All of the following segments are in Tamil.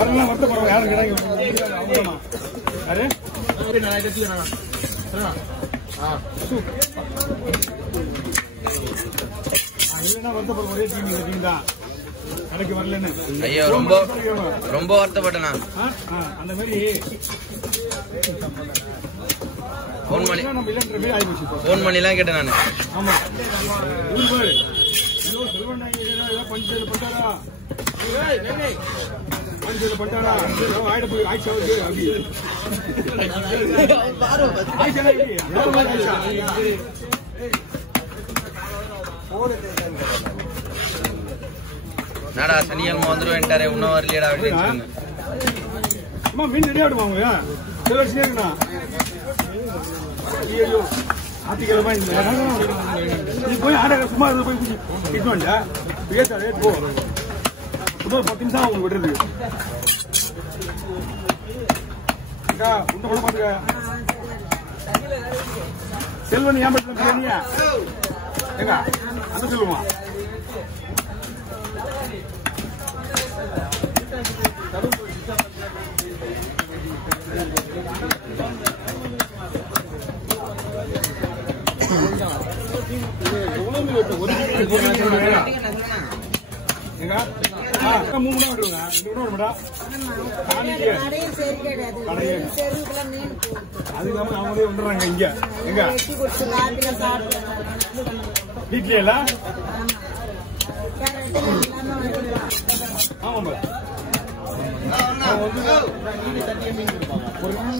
வரலாம் வந்து பரவாயில்ல யாரும் கிடையாது அவங்கம்மா யாரு இல்லைன்னா வந்து ஒரே டீம் தான் கடைக்கு வரலன்னு. ஐயோ ரொம்ப வருத்தப்பட்டேண்ணா. அந்த மாதிரி ஃபோன் பண்ணிலாம் கேட்டேன் நான். ஆமா பஞ்சாயத்து பண்ணிட்டாரா ஆயிட போய் ஆயிடுச்சு நாடா சனியல்மா வந்துருவேன்ட்டாரே இன்னும் வரலையடா அப்படின்னு. அம்மா மீன் ரெடி ஆடுவாங்க சில வருஷம் இருக்குண்ணா. ஐயோ ஆத்திக்கிழமை நீ போய் ஆட சும்மா போய் கிட்டுவாண்டா பேச ரேட் போ சும்மா 10 நிமிஷம் உங்களுக்கு விடுறது. உண்டை கூட பாத்துக்க செல்வன் ஏன் படுத்த பிரியாணியா எங்க அந்த சொல்லுவான். அதுக்கு அவங்களே வந்துடுறாங்க இங்க எங்க வீட்ல ஆமா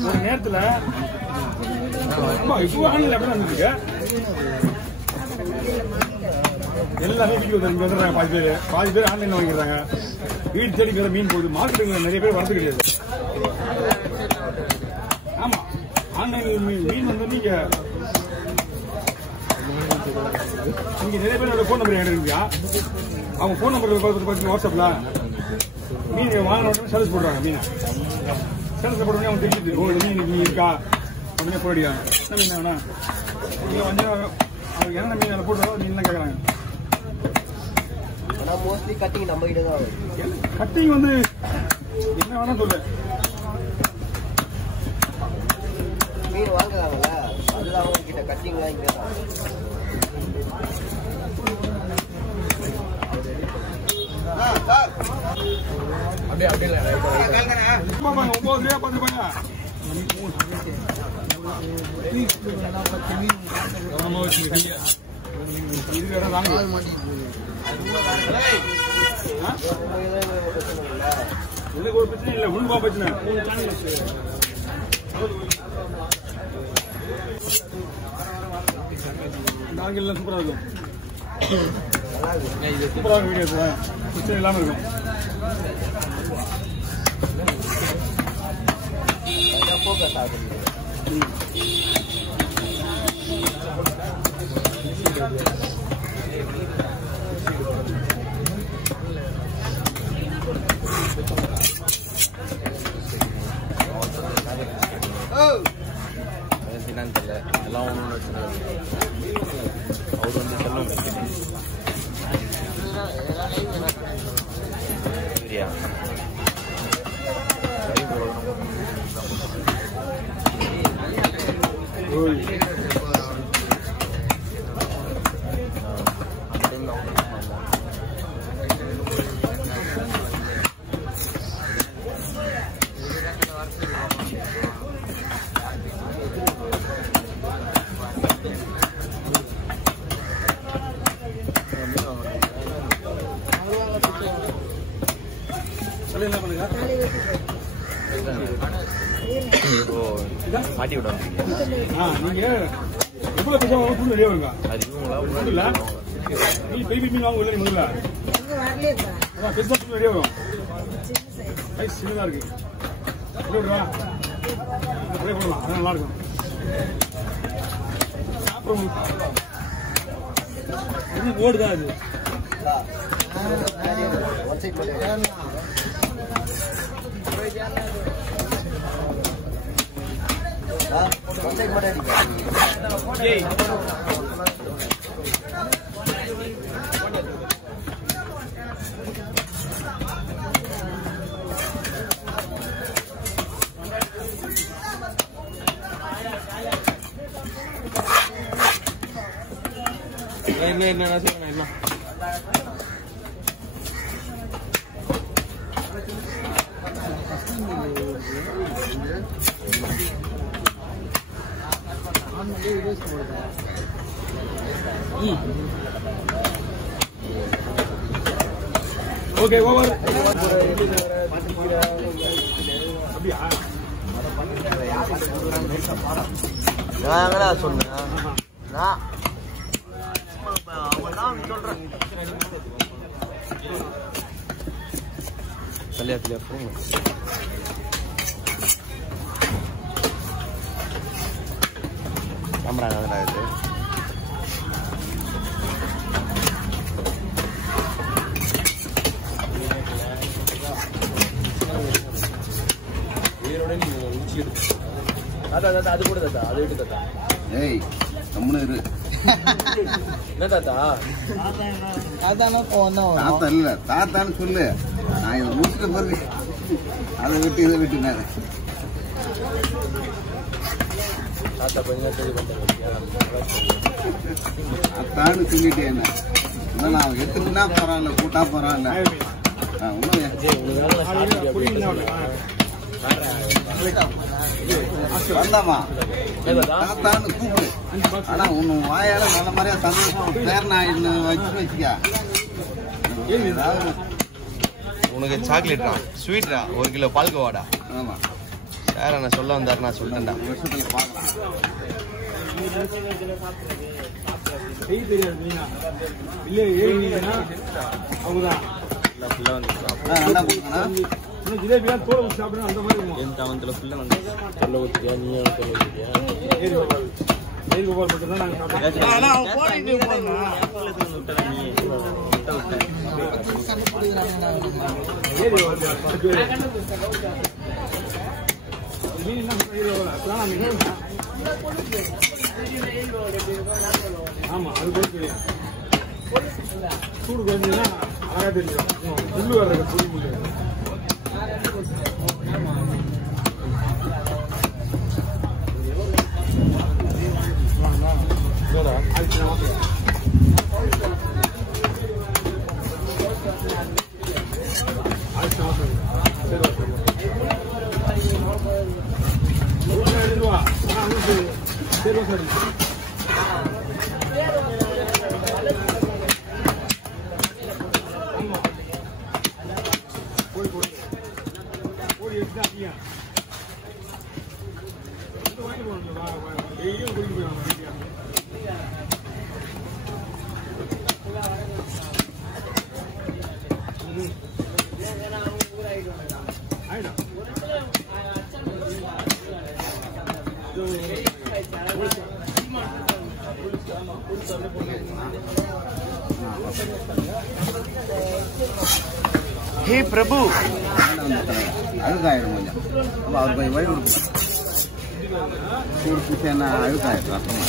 ஒரு நேரத்துல இப்போ ஆன்லைன்ல எப்படி வந்துருக்கு எல்லாமே வீட்டுக்கு வந்துடுறாங்க. பாதி பேர் ஆன்லைன்ல வாங்கிடுறாங்க. வீடு தேடி மீன் போகுது. மார்க்கெட்டுங்க நிறைய பேர் வரது கிடையாது. ஆமா ஆன்லைன் மீன் வந்து நீங்க நிறைய பேரோட போன் நம்பர் எடுக்கிறீங்க. அவங்க போன் நம்பர் பார்த்தீங்கன்னா வாட்ஸ்அப்ல மீன் வாங்கின உடனே சேல்ஸ் போடுறாங்க. மீனை சேல்ஸ் போட உடனே அவங்க தெரிஞ்சுட்டு மீன் நீங்க இருக்கா அப்படியே போடியா என்ன மீன் வேணா நீங்க வந்து அவங்க என்ன மீன் அதில் போடுறதோ மீன் தான் கேட்கறாங்க. மோஸ்ட்லி கட்டிங் நம்ம கிட்ட தான் கட்டிங் வந்து என்ன வேணா சொல்லு மீன் வாங்குறாங்கல்ல அதுதான் அவங்க கிட்ட கட்டிங் இங்க தான். அப்படியே 9 ரூபா 10 ரூபாயா ஒரு பிரச்சனை இல்லை. உள்வா பிரச்சனை நாங்கள் சூப்பரா இருக்கும். சூப்பராக வீடியோ பிரச்சனை இல்லாம இருக்கும். ஃபோக்கஸ் ஆகுது. எல்லாம் ஒன்று அவர் வந்து செல்லும் சரியா மாட்டி விடுவாங்க. நீங்க எவ்வளவு பேச ரெடியா வருங்க. அது இல்ல நீ பெரிய மீன் வாங்க இல்லை முதல்ல பெருசா ரெடியா வரும். சின்னதா இருக்கு போடலாம். அது நல்லா இருக்கும். சாப்பிடும் ஓடுதான் அது. என்ன செய்யணும் என்ன ஓகே ஓவர் அப்படியா நான் சொன்னேன் நான் சொல்றேன் கேமரா இது அது கூட தாத்தா அது விட்டு தாத்தா ஏய் கம்முன்னு இரு என்ன தாத்தா தாத்தா இல்ல தாத்தான்னு சொல்லு நான் இதை முடிச்சிட்ட பிறகு அதை விட்டு இதை விட்டு நான் தாத்தா கொஞ்சம் சரி தாத்தான்னு சொல்லிட்டேன் என்ன இல்லை நான் எடுத்துக்கிட்டா பரவாயில்ல கூட்டா பரவாயில்ல வந்தாமா தாத்தான்னு கூப்பிடு ஆனா உன் வாயால நல்ல மாதிரியா சந்தோஷம் பேர் நான் வச்சுக்க உனக்கு சாக்லேட்டா ஸ்வீட்டா 1 கிலோ பால்கோவாடா ஆமா சார் என்ன சொல்ல வந்தாரு நான் சொல்லிட்டேன்டா வருஷத்துல பாக்கலாம் தெரியாது மீனா இல்ல ஏன்னா அவங்கதான் நல்லா கொடுக்கணா ஜிலேபிலாம் தோலை ஊற்றி சாப்பிடணும் அந்த மாதிரி இருக்கும் என் தாவனத்தில் ஃபுல்லாக வந்து சொல்ல ஊற்றியா நீயே சொல்ல ஊற்றியா ஏரி கோபால் மட்டும்தான் நாங்கள் ஆமா அது போய் தெரியும் சூடு குறைஞ்சதுன்னா அழகா தெரியும் புல்லு வர்றது புளி புல்லு हे प्रभु அழுக்காயிடும் கொஞ்சம் அப்போ அவர் போய் வழி கொடுக்கணும் சூடு பூச்சி என்ன அழுக்காயிடும் ரசமா